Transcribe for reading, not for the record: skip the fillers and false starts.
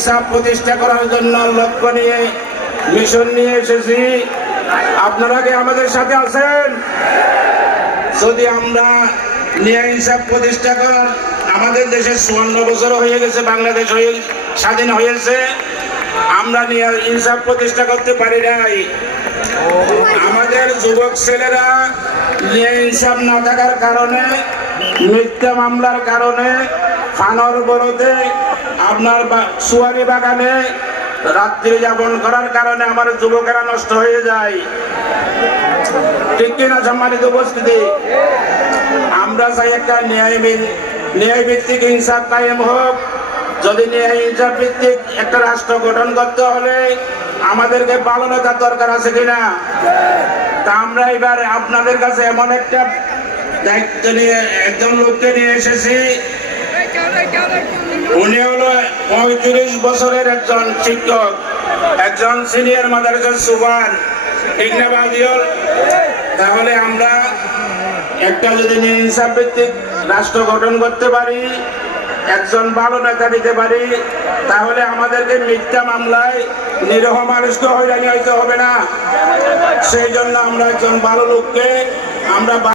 ইনসাফ প্রতিষ্ঠা করার জন্য লক্ষ্য নিয়ে মিশন নিয়ে এসেছি। আপনারা কি আমাদের সাথে আছেন? যদি আমরা ন্যায় ইনসাফ প্রতিষ্ঠা করার, আমাদের দেশের 54 বছর হয়ে গেছে, বাংলাদেশ হয়ে স্বাধীন হয়েছে, আমরা ন্যায় ইনসাফ প্রতিষ্ঠা করতে পারি নাই। আমাদের যুবক ছেলেরা ন্যায় ইনসাফ না থাকার কারণে, মিথ্যা মামলার কারণে, ফানর বরতে, আপনার সুয়ারি বাগানে রাত্রি যাপন করার কারণে আমার যুবকেরা নষ্ট হয়ে যায়। ঠিক কিনা সম্মানিত উপস্থিতি? আমরা চাই একটা ন্যায় ভিত্তিক ইনসাফ কায়েম হোক। যদি ন্যায় ইনসাফ ভিত্তিক একটা রাষ্ট্র গঠন করতে হলে আমাদেরকে ভালো নেতার দরকার আছে কিনা? তা আমরা এবার আপনাদের কাছে এমন একটা দায়িত্ব নিয়ে একজন লোককে নিয়ে এসেছি। উনি হলো 35 বছরের একজন শিক্ষক, একজন সিনিয়র মাদ্রাসার সুপার। ঠিক না বাদিওল? তাহলে আমরা একটা যদি ইনসাফ ভিত্তিক রাষ্ট্র গঠন করতে পারি, একজন ভালো নেতা দিতে পারি, তাহলে আমাদেরকে মিথ্যা মামলায় নিরীহ মানুষকে হয়রানি হইতে হবে না। সেই জন্য আমরা একজন ভালো লোককে আমরা